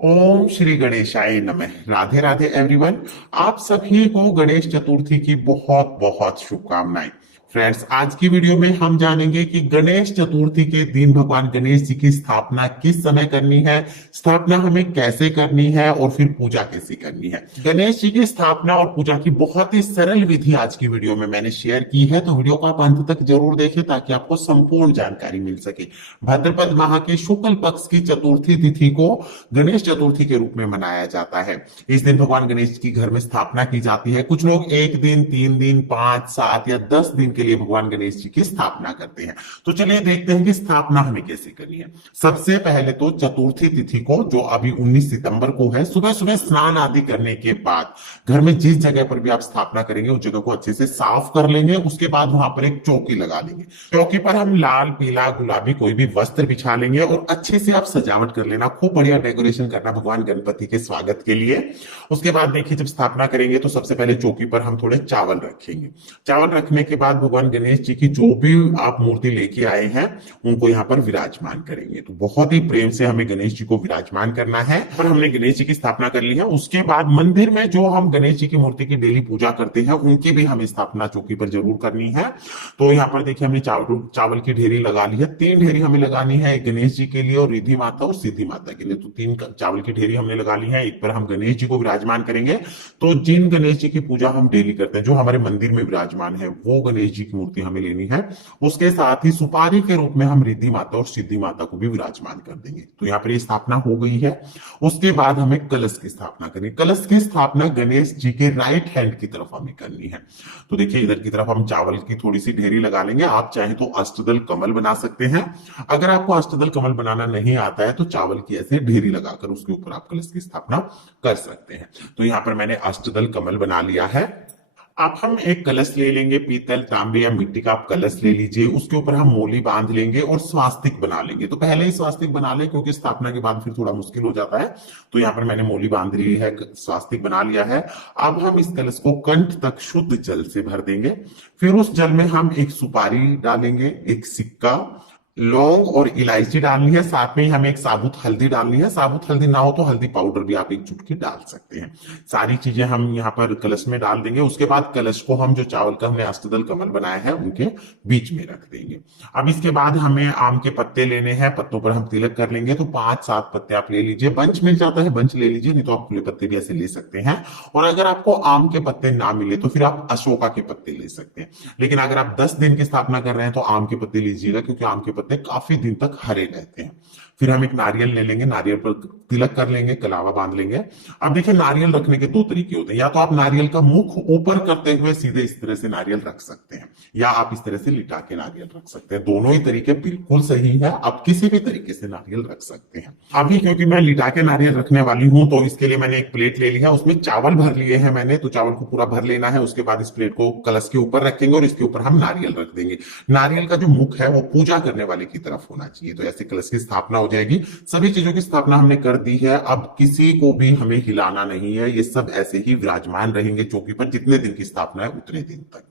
ओम श्री गणेशाय नमः। राधे राधे एवरीवन। आप सभी को गणेश चतुर्थी की बहुत बहुत शुभकामनाएं। फ्रेंड्स, आज की वीडियो में हम जानेंगे कि गणेश चतुर्थी के दिन भगवान गणेश जी की स्थापना किस समय करनी है, स्थापना हमें कैसे करनी है और फिर पूजा कैसे करनी है। गणेश जी की स्थापना और पूजा की बहुत ही सरल विधि आज की वीडियो में मैंने शेयर की है, तो वीडियो को आप अंत तक जरूर देखें ताकि आपको संपूर्ण जानकारी मिल सके। भाद्रपद माह के शुक्ल पक्ष की चतुर्थी तिथि को गणेश चतुर्थी के रूप में मनाया जाता है। इस दिन भगवान गणेश की घर में स्थापना की जाती है। कुछ लोग 1 दिन, 3 दिन, 5, 7 या 10 दिन के लिए भगवान गणेश जी की स्थापना करते हैं। तो चलिए देखते हैं कि स्थापना हमें कैसे करनी है। सबसे पहले तो चतुर्थी तिथि को, जो अभी 19 सितंबर को है, सुबह सुबह स्नान आदि करने के बाद घर में जिस जगह पर भी आप स्थापना करेंगे उस जगह को अच्छे से साफ कर लेंगे। उसके बाद वहां पर एक चौकी लगा लेंगे। चौकी पर हम लाल, पीला, गुलाबी कोई भी वस्त्र बिछा लेंगे और अच्छे से आप सजावट कर लेना। खूब बढ़िया डेकोरेशन करना भगवान गणपति के स्वागत के लिए। उसके बाद देखिए, जब स्थापना करेंगे तो सबसे पहले चौकी पर हम थोड़े चावल रखेंगे। चावल रखने के बाद भगवान गणेश जी की जो भी आप मूर्ति लेके आए हैं उनको यहाँ पर विराजमान करेंगे। तो बहुत ही प्रेम से हमें गणेश जी को विराजमान करना है। और हमने गणेश जी की स्थापना कर ली है। उसके बाद मंदिर में जो हम गणेश जी की मूर्ति की डेली पूजा करते हैं उनकी भी हमें स्थापना चौकी पर जरूर करनी है। तो यहाँ पर देखिए, हमने चावल की ढेरी लगा ली है। 3 ढेरी हमें लगानी है, एक गणेश जी के लिए और रिद्धि माता और सिद्धि माता के लिए। तो 3 चावल की ढेरी हमने लगा ली है। एक पर हम गणेश जी को विराजमान करेंगे। तो जिन गणेश जी की पूजा हम डेली करते हैं, जो हमारे मंदिर में विराजमान है, वो गणेश जी की मूर्ति हमें लेनी है। उसके साथ ही सुपारी के रूप में हम रिद्धि माता और सिद्धि माता को भी विराजमान कर देंगे। तो यहाँ पर ये स्थापना हो गई है। उसके बाद हमें कलश की स्थापना करनी। कलश की स्थापना गणेश जी के राइट हैंड की तरफ हमें करनी है। तो देखिए, इधर की तरफ हम चावल की थोड़ी सी ढेरी लगा लेंगे। आप चाहे तो अष्टदल कमल बना सकते हैं। अगर आपको अष्टदल कमल बनाना नहीं आता है तो चावल की ऐसे ढेरी लगाकर उसके ऊपर आप कलश की स्थापना कर सकते हैं। तो यहाँ पर मैंने अष्टदल कमल बना लिया है। अब हम एक कलश ले लेंगे, पीतल, तांबे या मिट्टी का आप कलश ले लीजिए। उसके ऊपर हम मोली बांध लेंगे और स्वास्तिक बना लेंगे। तो पहले ही स्वास्तिक बना लें क्योंकि स्थापना के बाद फिर थोड़ा मुश्किल हो जाता है। तो यहाँ पर मैंने मोली बांध ली है, स्वास्तिक बना लिया है। अब हम इस कलश को कंठ तक शुद्ध जल से भर देंगे। फिर उस जल में हम एक सुपारी डालेंगे, एक सिक्का, लौंग और इलायची डालनी है। साथ में ही हमें एक साबुत हल्दी डालनी है। साबुत हल्दी ना हो तो हल्दी पाउडर भी आप एक चुटकी डाल सकते हैं। सारी चीजें हम यहाँ पर कलश में डाल देंगे। उसके बाद कलश को हम जो चावल का हमने अष्टदल कमल बनाया है उनके बीच में रख देंगे। अब इसके बाद हमें आम के पत्ते लेने हैं। पत्तों पर हम तिलक कर लेंगे। तो 5-7 पत्ते आप ले लीजिए। बंच मिल जाता है, बंच ले लीजिए, नहीं तो आप खुले पत्ते भी ऐसे ले सकते हैं। और अगर आपको आम के पत्ते ना मिले तो फिर आप अशोका के पत्ते ले सकते हैं। लेकिन अगर आप 10 दिन की स्थापना कर रहे हैं तो आम के पत्ते लीजिएगा, क्योंकि आम के पत्ते काफी दिन तक हरे रहते हैं। फिर हम एक नारियल ले लेंगे, नारियल पर तिलक कर लेंगे, कलावा बांध लेंगे। अब देखिए, नारियल रखने के 2 तरीके होते हैं। या तो आप नारियल का मुख ऊपर करते हुए सीधे इस तरह से नारियल रख सकते हैं, या आप इस तरह से लिटा के नारियल रख सकते हैं। दोनों ही तरीके बिल्कुल सही है। आप किसी भी तरीके से नारियल रख सकते हैं। अभी क्योंकि मैं लिटा के नारियल रखने वाली हूं तो इसके लिए मैंने एक प्लेट ले लिया, उसमें चावल भर लिए हैं मैंने। तो चावल को पूरा भर लेना है। उसके बाद इस प्लेट को कलश के ऊपर रखेंगे और इसके ऊपर हम नारियल रख देंगे। नारियल का जो मुख है वो पूजा करने वाले की तरफ होना चाहिए। तो ऐसे कलश की स्थापना हो जाएगी। सभी चीजों की स्थापना हमने कर दी है। अब किसी को भी हमें हिलाना नहीं है। ये सब ऐसे ही विराजमान रहेंगे चौकी पर। जितने दिन की स्थापना है उतने दिन तक।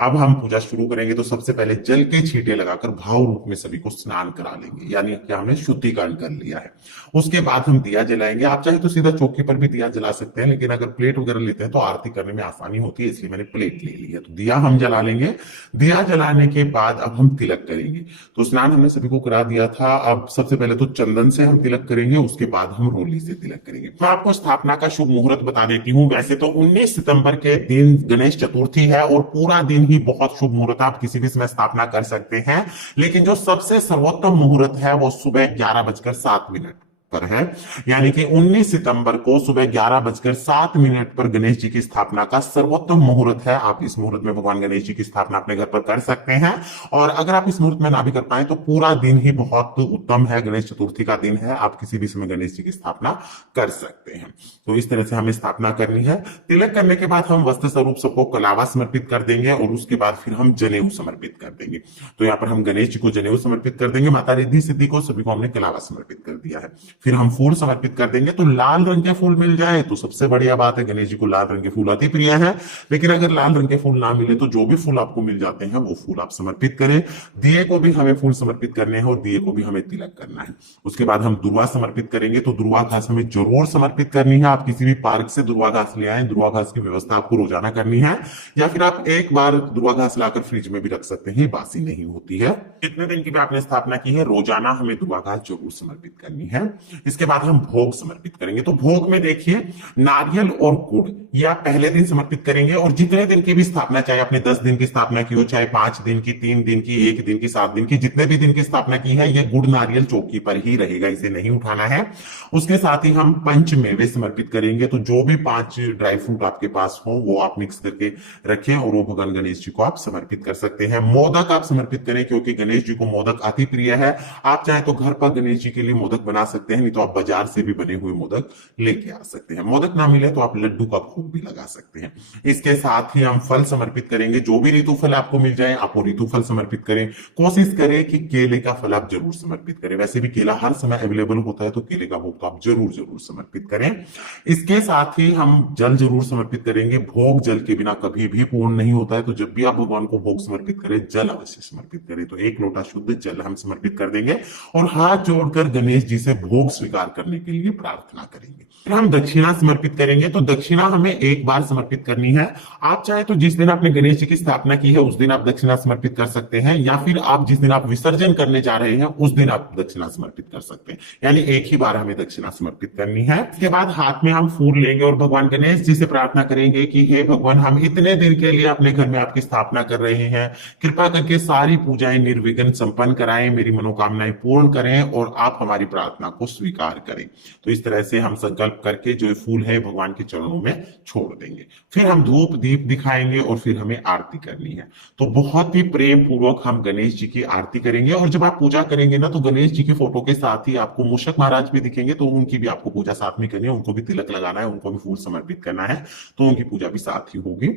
अब हम पूजा शुरू करेंगे। तो सबसे पहले जल के छींटे लगाकर भाव रूप में सभी को स्नान करा लेंगे, यानी कि हमने शुद्धिकरण कर लिया है। उसके बाद हम दिया जलाएंगे। आप चाहे तो सीधा चौकी पर भी दिया जला सकते हैं, लेकिन अगर प्लेट वगैरह लेते हैं तो आरती करने में आसानी होती है, इसलिए मैंने प्लेट ले ली है। तो दिया हम जला लेंगे। दिया जलाने के बाद अब हम तिलक करेंगे। तो स्नान हमने सभी को करा दिया था। अब सबसे पहले तो चंदन से हम तिलक करेंगे, उसके बाद हम रोली से तिलक करेंगे। मैं आपको स्थापना का शुभ मुहूर्त बता देती हूँ। वैसे तो 19 सितंबर के दिन गणेश चतुर्थी है और पूरा दिन ही बहुत शुभ मुहूर्त, आप किसी भी समय स्थापना कर सकते हैं। लेकिन जो सबसे सर्वोत्तम मुहूर्त है वो सुबह 11:07 पर है। यानी कि 19 सितंबर को सुबह 11:07 पर गणेश जी की स्थापना का सर्वोत्तम मुहूर्त है। आप इस मुहूर्त में भगवान गणेश जी की स्थापना अपने घर पर कर सकते हैं। और अगर आप इस मुहूर्त में ना भी कर पाए तो पूरा दिन ही बहुत उत्तम है। गणेश चतुर्थी का दिन है, आप किसी भी समय गणेश जी की स्थापना कर सकते हैं। तो इस तरह से हमें स्थापना करनी है। तिलक करने के बाद हम वस्त्र स्वरूप सबको कलावा समर्पित कर देंगे और उसके बाद फिर हम जनेऊ समर्पित कर देंगे। तो यहाँ पर हम गणेश जी को जनेऊ समर्पित कर देंगे, माता रिद्धि सिद्धि को, सभी को हमने कलावा समर्पित कर दिया है। फिर हम फूल समर्पित कर देंगे। तो लाल रंग के फूल मिल जाए तो सबसे बढ़िया बात है, गणेश जी को लाल रंग के फूल अति प्रिय है। लेकिन अगर लाल रंग के फूल ना मिले तो जो भी फूल आपको मिल जाते हैं वो फूल आप समर्पित करें। दिए को भी हमें फूल समर्पित करने हैं और दिए को भी हमें तिलक करना है। उसके बाद हम दुर्वा समर्पित करेंगे। तो दुर्वा घास हमें जरूर समर्पित करनी है। आप किसी भी पार्क से दुर्वा घास ले आए, दुर्वा घास की व्यवस्था आपको रोजाना करनी है, या फिर आप एक बार दुर्वा घास लाकर फ्रिज में भी रख सकते हैं, बासी नहीं होती है। जितने दिन की भी आपने स्थापना की है रोजाना हमें दुर्वा घास जरूर समर्पित करनी है। इसके बाद हम भोग समर्पित करेंगे। तो भोग में देखिए, नारियल और गुड़ ये आप पहले दिन समर्पित करेंगे, और जितने दिन की भी स्थापना, चाहे आपने 10 दिन की स्थापना की हो, चाहे 5 दिन की, 3 दिन की, 1 दिन की, 7 दिन की, जितने भी दिन की स्थापना की है, ये गुड़ नारियल चौकी पर ही रहेगा, इसे नहीं उठाना है। उसके साथ ही हम पंच मेवे समर्पित करेंगे। तो जो भी 5 ड्राई फ्रूट आपके पास हो वो आप मिक्स करके रखें और वो भगवान गणेश जी को आप समर्पित कर सकते हैं। मोदक आप समर्पित करें, क्योंकि गणेश जी को मोदक अति प्रिय है। आप चाहे तो घर पर गणेश जी के लिए मोदक बना सकते हैं, नहीं तो आप बाजार से भी बने हुए मोदक लेके आ सकते हैं। मोदक ना मिले तो आप लड्डू का भोग भी लगा सकते हैं। इसके साथ ही हम फल समर्पित करेंगे। जो भी ऋतु फल आपको मिल जाए आप वो ऋतु फल समर्पित करें। कोशिश करें कि केले का फल आप जरूर समर्पित करें। वैसे भी केला हर समय अवेलेबल होता है, तो केले का भोग तो आप जरूर जरूर समर्पित करें। इसके साथ ही हम जल जरूर समर्पित करेंगे। भोग जल के बिना कभी भी पूर्ण नहीं होता है। तो जब भी आप भगवान को भोग समर्पित करें, जल अवश्य समर्पित करें। तो 1 लोटा शुद्ध जल हम समर्पित कर देंगे और हाथ जोड़कर गणेश जी से भोग स्वीकार करने के लिए प्रार्थना करेंगे। फिर हम दक्षिणा समर्पित करेंगे। तो दक्षिणा हमें एक बार समर्पित करनी है। आप चाहे तो जिस दिन आपने गणेश जी की स्थापना की है उस दिन आप दक्षिणा समर्पित कर सकते हैं, या फिर आप जिस दिन आप विसर्जन करने जा रहे हैं उस दिन आप दक्षिणा समर्पित कर सकते हैं। यानी एक ही बार हमें दक्षिणा समर्पित करनी है। इसके बाद हाथ में हम फूल लेंगे और भगवान गणेश जी से प्रार्थना करेंगे कि हे भगवान, हम इतने दिन के लिए अपने घर में आपकी स्थापना कर रहे हैं, कृपा करके सारी पूजाएं निर्विघ्न संपन्न कराएं, मेरी मनोकामनाएं पूर्ण करें और आप हमारी प्रार्थना को स्वीकार करें। तो इस तरह से हम संकल्प करके जो फूल है भगवान के चरणों में छोड़ देंगे। फिर हम धूप दीप दिखाएंगे और फिर हमें आरती करनी है। तो बहुत ही प्रेम पूर्वक हम गणेश जी की आरती करेंगे। और जब आप पूजा करेंगे ना, तो गणेश जी की फोटो के साथ ही आपको मूषक महाराज भी दिखेंगे, तो उनकी भी आपको पूजा साथ में करनी है, उनको भी तिलक लगाना है, उनको भी फूल समर्पित करना है, तो उनकी पूजा भी साथ ही होगी।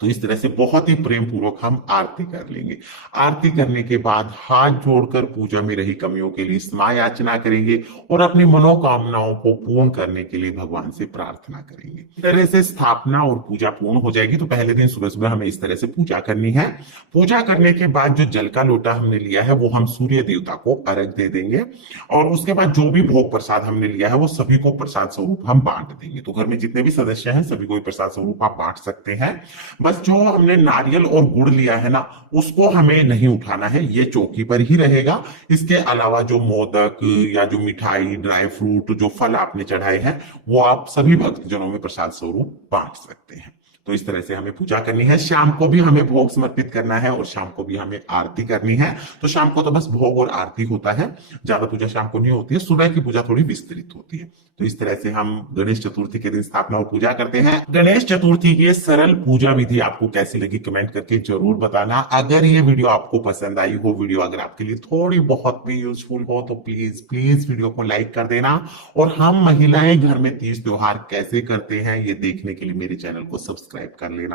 तो इस तरह से बहुत ही प्रेम पूर्वक हम आरती कर लेंगे। आरती करने के बाद हाथ जोड़कर पूजा में रही कमियों के लिए क्षमा याचना करेंगे और अपनी मनोकामनाओं को पूर्ण करने के लिए भगवान से प्रार्थना करेंगे। इस तरह से स्थापना और पूजा पूर्ण हो जाएगी। तो पहले दिन सुबह सुबह हमें इस तरह से पूजा करनी है। पूजा करने के बाद जो जल का लोटा हमने लिया है वो हम सूर्य देवता को अर्घ दे देंगे, और उसके बाद जो भी भोग प्रसाद हमने लिया है वो सभी को प्रसाद स्वरूप हम बांट देंगे। तो घर में जितने भी सदस्य हैं सभी को प्रसाद स्वरूप आप बांट सकते हैं। बस जो हमने नारियल और गुड़ लिया है ना, उसको हमें नहीं उठाना है, ये चौकी पर ही रहेगा। इसके अलावा जो मोदक या जो मिठाई, ड्राई फ्रूट, जो फल आपने चढ़ाए हैं वो आप सभी भक्तजनों में प्रसाद स्वरूप बांट सकते हैं। तो इस तरह से हमें पूजा करनी है। शाम को भी हमें भोग समर्पित करना है और शाम को भी हमें आरती करनी है। तो शाम को तो बस भोग और आरती होता है, ज्यादा पूजा शाम को नहीं होती है। सुबह की पूजा थोड़ी विस्तृत होती है। तो इस तरह से हम गणेश चतुर्थी के दिन स्थापना और पूजा करते हैं। गणेश चतुर्थी की सरल पूजा विधि आपको कैसी लगी कमेंट करके जरूर बताना। अगर ये वीडियो आपको पसंद आई हो, वीडियो अगर आपके लिए थोड़ी बहुत भी यूजफुल हो, तो प्लीज प्लीज वीडियो को लाइक कर देना। और हम महिलाएं घर में तीज त्योहार कैसे करते हैं ये देखने के लिए मेरे चैनल को सब्सक्राइब कर लेना।